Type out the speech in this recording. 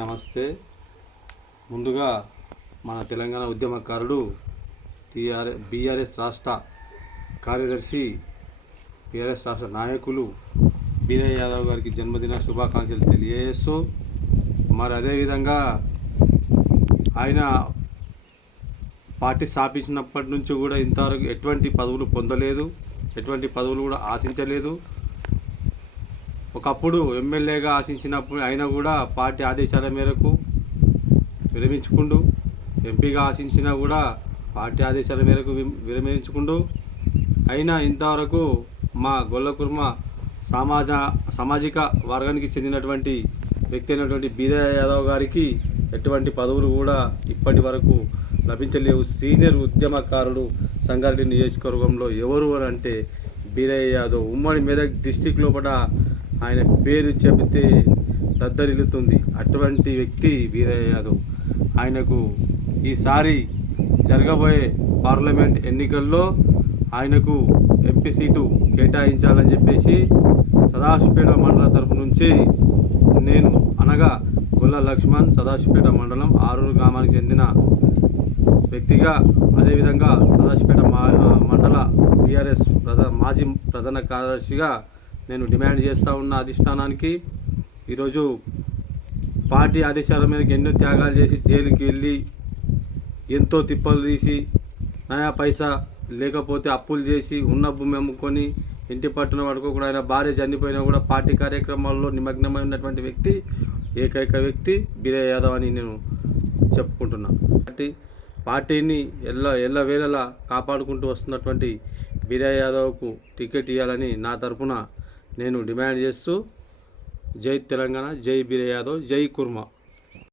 నమస్తే. ముందుగా మన తెలంగాణ ఉద్యమకారుడు బీఆర్ఎస్ రాష్ట్ర కార్యదర్శి, బీఆర్ఎస్ రాష్ట్ర నాయకులు బీరయ్య యాదవ్ గారికి జన్మదిన శుభాకాంక్షలు తెలియజేస్తూ, మరి అదేవిధంగా ఆయన పార్టీ స్థాపించినప్పటి నుంచి కూడా ఇంతవరకు ఎటువంటి పదవులు పొందలేదు, ఎటువంటి పదవులు కూడా ఆశించలేదు. ఒకప్పుడు ఎమ్మెల్యేగా ఆశించినప్పుడు అయినా కూడా పార్టీ ఆదేశాల మేరకు విరమించుకుంటూ, ఎంపీగా ఆశించినా కూడా పార్టీ ఆదేశాల మేరకు విరమించుకుంటూ, అయినా ఇంతవరకు మా గొల్లకుర్మ సామాజిక వర్గానికి చెందినటువంటి వ్యక్తి అయినటువంటి బీరయ్య యాదవ్ గారికి ఎటువంటి పదవులు కూడా ఇప్పటి వరకు లభించలేవు. సీనియర్ ఉద్యమకారుడు సంగారెడ్డి నియోజకవర్గంలో ఎవరు అంటే బీరయ్య యాదవ్. ఉమ్మడి మెదక్ డిస్టిక్ లోపల ఆయన పేరు చెబితే దద్దరిల్లుతుంది. అటువంటి వ్యక్తి బీరయ్య యాదవ్. ఆయనకు ఈసారి జరగబోయే పార్లమెంట్ ఎన్నికల్లో ఆయనకు ఎంపీ సీటు కేటాయించాలని చెప్పేసి సదాశివపేట మండల తరపు నుంచి నేను అనగా గొల్ల లక్ష్మణ్, సదాశివపేట మండలం ఆరూరు గ్రామానికి చెందిన వ్యక్తిగా, అదేవిధంగా సదాశివపేట మండల బీఆర్ఎస్ మాజీ ప్రధాన కార్యదర్శిగా నేను డిమాండ్ చేస్తూ ఉన్న అధిష్టానానికి, ఈరోజు పార్టీ ఆదేశాల మేరకు ఎన్నో త్యాగాలు చేసి జైలుకి వెళ్ళి ఎంతో తిప్పలు తీసి నయా పైసా లేకపోతే అప్పులు చేసి ఉన్న భూమి అమ్ముకొని ఇంటి పట్టున పడుకోకుండా ఆయన భార్య చనిపోయినా కూడా పార్టీ కార్యక్రమాల్లో నిమగ్నమై ఉన్నటువంటి వ్యక్తి, ఏకైక వ్యక్తి బీరయ్య యాదవ్ అని నేను చెప్పుకుంటున్నా. పార్టీని ఎల్లవేళలా కాపాడుకుంటూ వస్తున్నటువంటి బీరయ్య యాదవ్కు టికెట్ ఇవ్వాలని నా తరఫున నేను డిమాండ్ చేస్తూ, జై తెలంగాణ, జై బీరయ్య యాదవ్, జై కుర్మ.